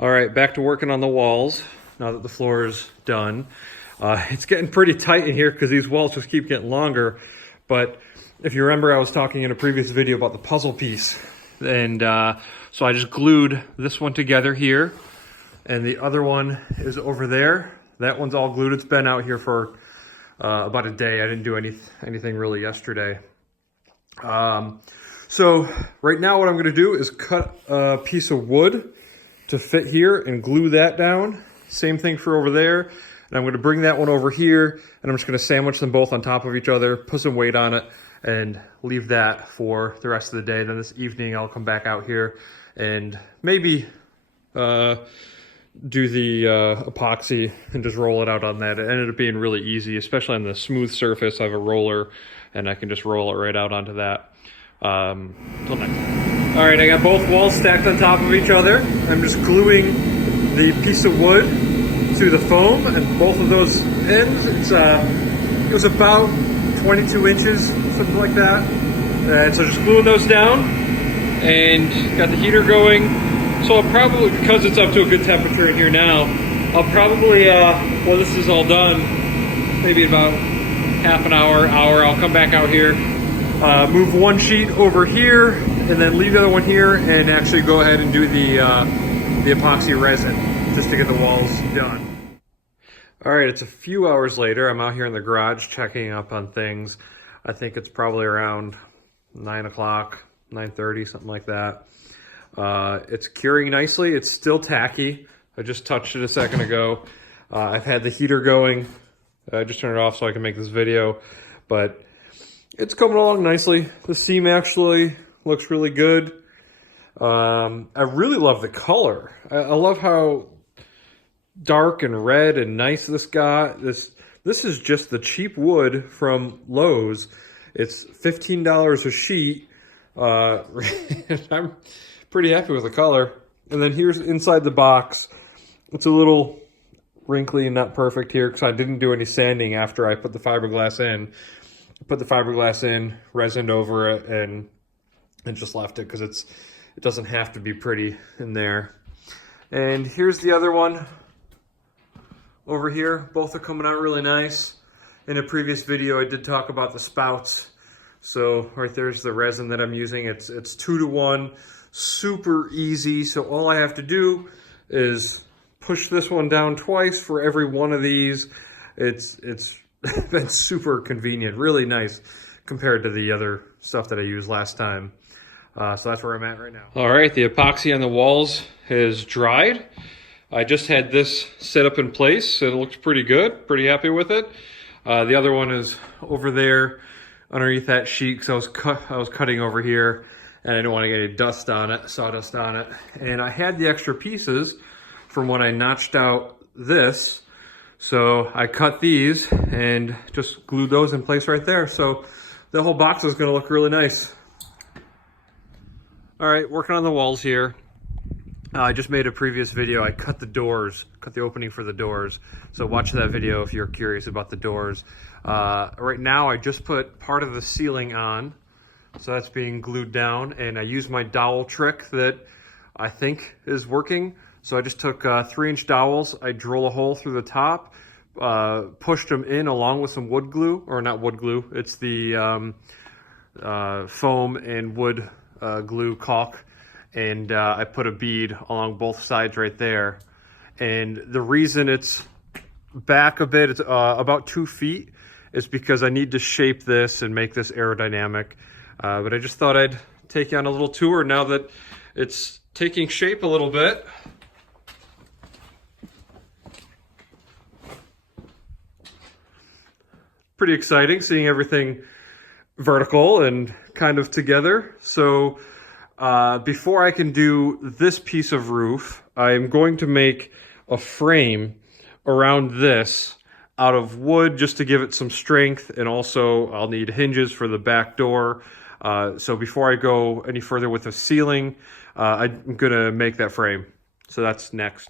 All right, back to working on the walls now that the floor is done. It's getting pretty tight in here because these walls just keep getting longer. But if you remember, I was talking in a previous video about the puzzle piece. And so I just glued this one together here. And the other one is over there. That one's all glued. It's been out here for about a day. I didn't do anything really yesterday. So right now what I'm going to do is cut a piece of wood to fit here and glue that down. Same thing for over there. And I'm going to bring that one over here and I'm just going to sandwich them both on top of each other, put some weight on it, and leave that for the rest of the day. Then this evening I'll come back out here and maybe do the epoxy and just roll it out on that. It ended up being really easy, especially on the smooth surface. I have a roller and I can just roll it right out onto that. Till next time. All right, I got both walls stacked on top of each other. I'm just gluing the piece of wood to the foam and both of those ends. It was about 22 inches, something like that. And so just gluing those down and got the heater going. So I'll probably, because it's up to a good temperature in here now, I'll probably, well, this is all done, maybe about half an hour, I'll come back out here, move one sheet over here, and then leave the other one here, and actually go ahead and do the epoxy resin, just to get the walls done. All right, it's a few hours later. I'm out here in the garage checking up on things. I think it's probably around 9 o'clock, 9:30, something like that. It's curing nicely. It's still tacky. I just touched it a second ago. I've had the heater going. I just turned it off so I can make this video, but it's coming along nicely. The seam actually looks really good. I really love the color. I love how dark and red and nice this got. This is just the cheap wood from Lowe's. It's $15 a sheet. I'm pretty happy with the color. And then here's inside the box. It's a little wrinkly and not perfect here because I didn't do any sanding after I put the fiberglass in. I put the fiberglass in, resined over it, and just left it because it doesn't have to be pretty in there. And here's the other one over here. Both are coming out really nice. In a previous video I did talk about the spouts. So right there's the resin that I'm using. It's 2-to-1, super easy. So all I have to do is push this one down twice for every one of these. It's been super convenient, really nice compared to the other stuff that I used last time. So that's where I'm at right now. All right, the epoxy on the walls has dried. I just had this set up in place. It looks pretty good, pretty happy with it. The other one is over there underneath that sheet because I was cutting over here and I didn't want to get any dust on it, sawdust on it. And I had the extra pieces from when I notched out this. So I cut these and just glued those in place right there. So the whole box is gonna look really nice. All right, working on the walls here. I just made a previous video. I cut the doors, cut the opening for the doors. So watch that video if you're curious about the doors. Right now, I just put part of the ceiling on. So that's being glued down. And I used my dowel trick that I think is working. So I just took 3-inch dowels. I drill a hole through the top, pushed them in along with some wood glue, or not wood glue. It's the foam and wood glue caulk. And I put a bead along both sides right there. And the reason it's back a bit, it's about 2 feet, is because I need to shape this and make this aerodynamic. But I just thought I'd take you on a little tour now that it's taking shape a little bit. Pretty exciting seeing everything vertical and kind of together. So before I can do this piece of roof, I'm going to make a frame around this out of wood just to give it some strength, and also I'll need hinges for the back door. So before I go any further with the ceiling, I'm gonna make that frame. So that's next.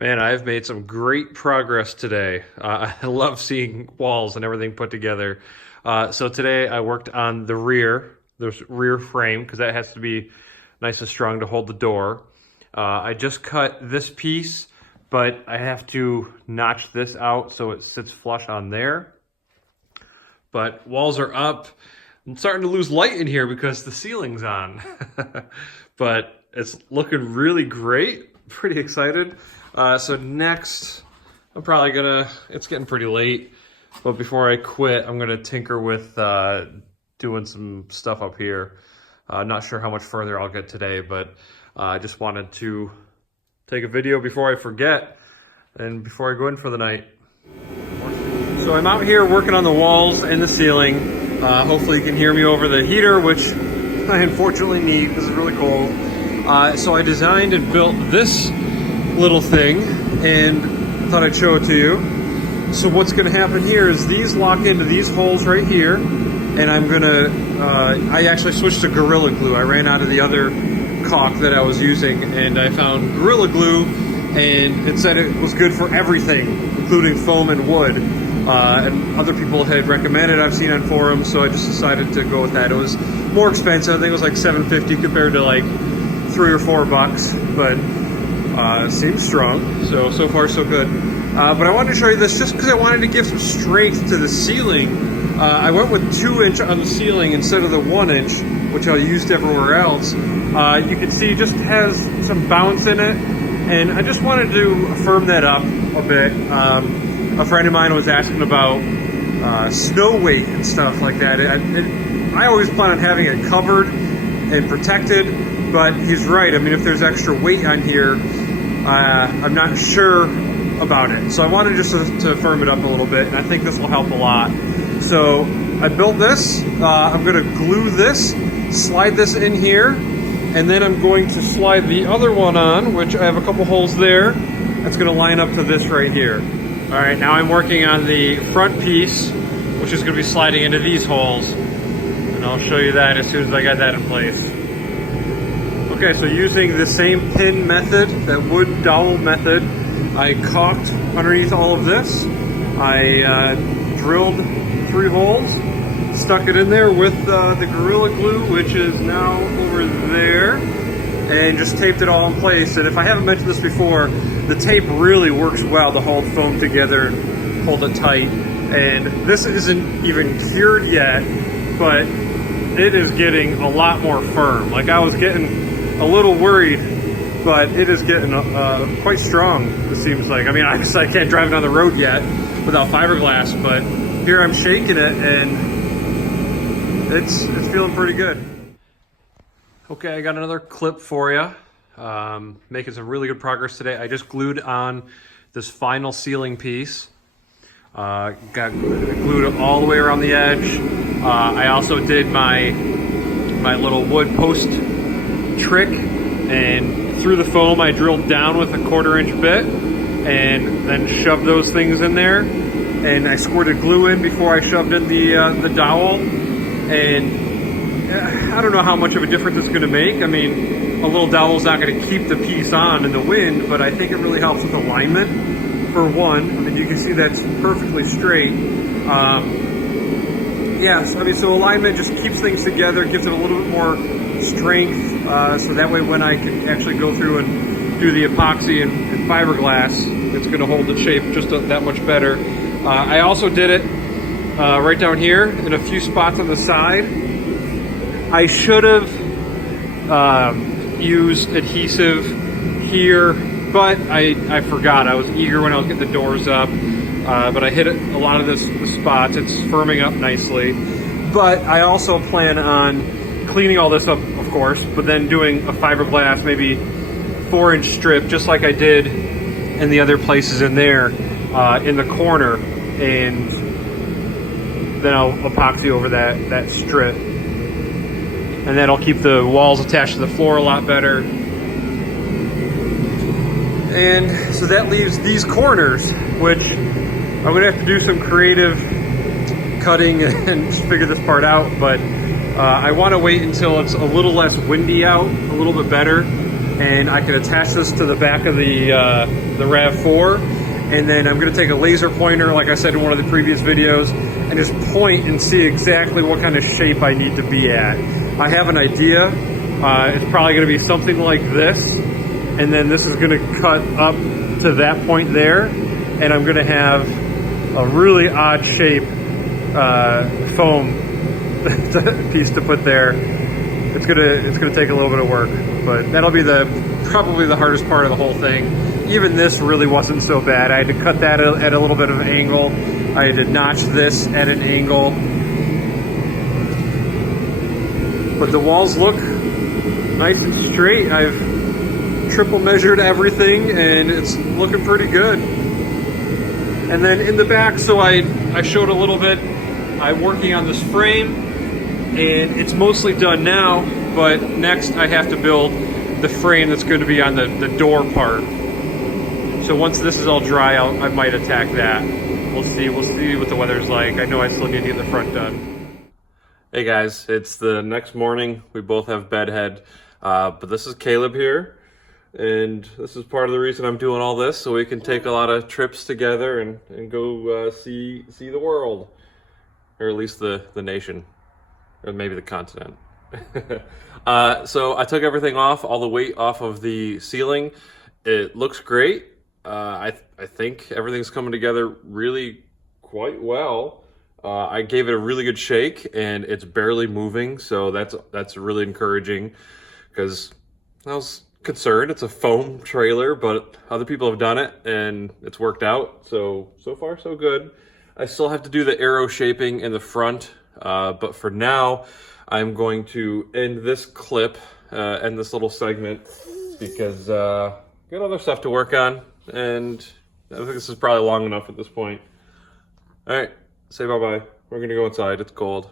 Man, I've made some great progress today. I love seeing walls and everything put together. So today I worked on the rear frame, because that has to be nice and strong to hold the door. I just cut this piece, but I have to notch this out so it sits flush on there. But walls are up. I'm starting to lose light in here because the ceiling's on. But it's looking really great. Pretty excited. So next, I'm probably gonna, it's getting pretty late, but before I quit, I'm gonna tinker with doing some stuff up here. Not sure how much further I'll get today, but I just wanted to take a video before I forget and before I go in for the night. So I'm out here working on the walls and the ceiling. Hopefully you can hear me over the heater, which I unfortunately need because it's really cold. So I designed and built this little thing and I thought I'd show it to you. So what's gonna happen here is these lock into these holes right here, and I'm gonna, I actually switched to Gorilla Glue. I ran out of the other caulk that I was using and I found Gorilla Glue, and it said it was good for everything, including foam and wood. And other people had recommended, I've seen on forums, so I just decided to go with that. It was more expensive. I think it was like $7.50 compared to like $3 or $4, but seems strong. So far so good. But I wanted to show you this just because I wanted to give some strength to the ceiling. I went with 2-inch on the ceiling instead of the 1-inch, which I used everywhere else. You can see it just has some bounce in it, and I just wanted to firm that up a bit. A friend of mine was asking about snow weight and stuff like that. I always plan on having it covered and protected, but he's right. I mean, if there's extra weight on here, I'm not sure about it. So I wanted just to firm it up a little bit, and I think this will help a lot. So I built this. I'm going to glue this, slide this in here, and then I'm going to slide the other one on, which I have a couple holes there. That's going to line up to this right here. All right, now I'm working on the front piece, which is going to be sliding into these holes, and I'll show you that as soon as I got that in place. Okay, so using the same pin method, that wood dowel method, I caulked underneath all of this. I drilled 3 holes, stuck it in there with the Gorilla Glue, which is now over there, and just taped it all in place. And if I haven't mentioned this before, the tape really works well to hold foam together, hold it tight. And this isn't even cured yet, but it is getting a lot more firm. Like, I was getting a little worried, but it is getting quite strong, it seems like. I mean, I can't drive it on the road yet without fiberglass, but here I'm shaking it and it's feeling pretty good. Okay, I got another clip for you. Making some really good progress today. I just glued on this final ceiling piece. Got glued it all the way around the edge. I also did my little wood post trick, and through the foam I drilled down with a 1/4-inch bit and then shoved those things in there, and I squirted glue in before I shoved in the dowel. And I don't know how much of a difference it's going to make. I mean, a little dowel's not going to keep the piece on in the wind, but I think it really helps with alignment, for one. I mean, you can see that's perfectly straight. Yes, I mean, so alignment just keeps things together, gives it a little bit more strength, so that way when I can actually go through and do the epoxy and fiberglass, it's going to hold the shape just that much better. I also did it right down here in a few spots on the side. I should have used adhesive here, but I forgot. I was eager when I was getting the doors up, but I hit a lot of the spots. It's firming up nicely. But I also plan on cleaning all this up, of course, but then doing a fiberglass, maybe 4-inch strip, just like I did in the other places in there, in the corner, and then I'll epoxy over that strip. And that'll keep the walls attached to the floor a lot better. And so that leaves these corners, which I'm gonna have to do some creative cutting and just figure this part out, but I wanna wait until it's a little less windy out, a little bit better, and I can attach this to the back of the RAV4, and then I'm gonna take a laser pointer, like I said in one of the previous videos, and just point and see exactly what kind of shape I need to be at. I have an idea. It's probably gonna be something like this, and then this is gonna cut up to that point there, and I'm gonna have a really odd shape foam piece to put there. It's gonna take a little bit of work, but that'll be probably the hardest part of the whole thing. Even this really wasn't so bad. I had to cut that at a little bit of an angle. I had to notch this at an angle. But the walls look nice and straight. I've triple measured everything and it's looking pretty good. And then in the back, so I showed a little bit, I'm working on this frame and it's mostly done now, but next I have to build the frame that's going to be on the door part. So once this is all dry, I might attack that. We'll see what the weather's like. I know I still need to get the front done. Hey guys, it's the next morning. We both have bedhead, but this is Caleb here. And this is part of the reason I'm doing all this, so we can take a lot of trips together and go see the world. Or at least the nation. Or maybe the continent. So I took everything off, all the weight off of the ceiling. It looks great. I think everything's coming together really quite well. I gave it a really good shake and it's barely moving, so that's really encouraging because I was concerned. It's a foam trailer, but other people have done it and it's worked out. So far so good. I still have to do the arrow shaping in the front, but for now I'm going to end this clip, end this little segment because got other stuff to work on, and I think this is probably long enough at this point. All right, say bye-bye. We're gonna go inside, it's cold.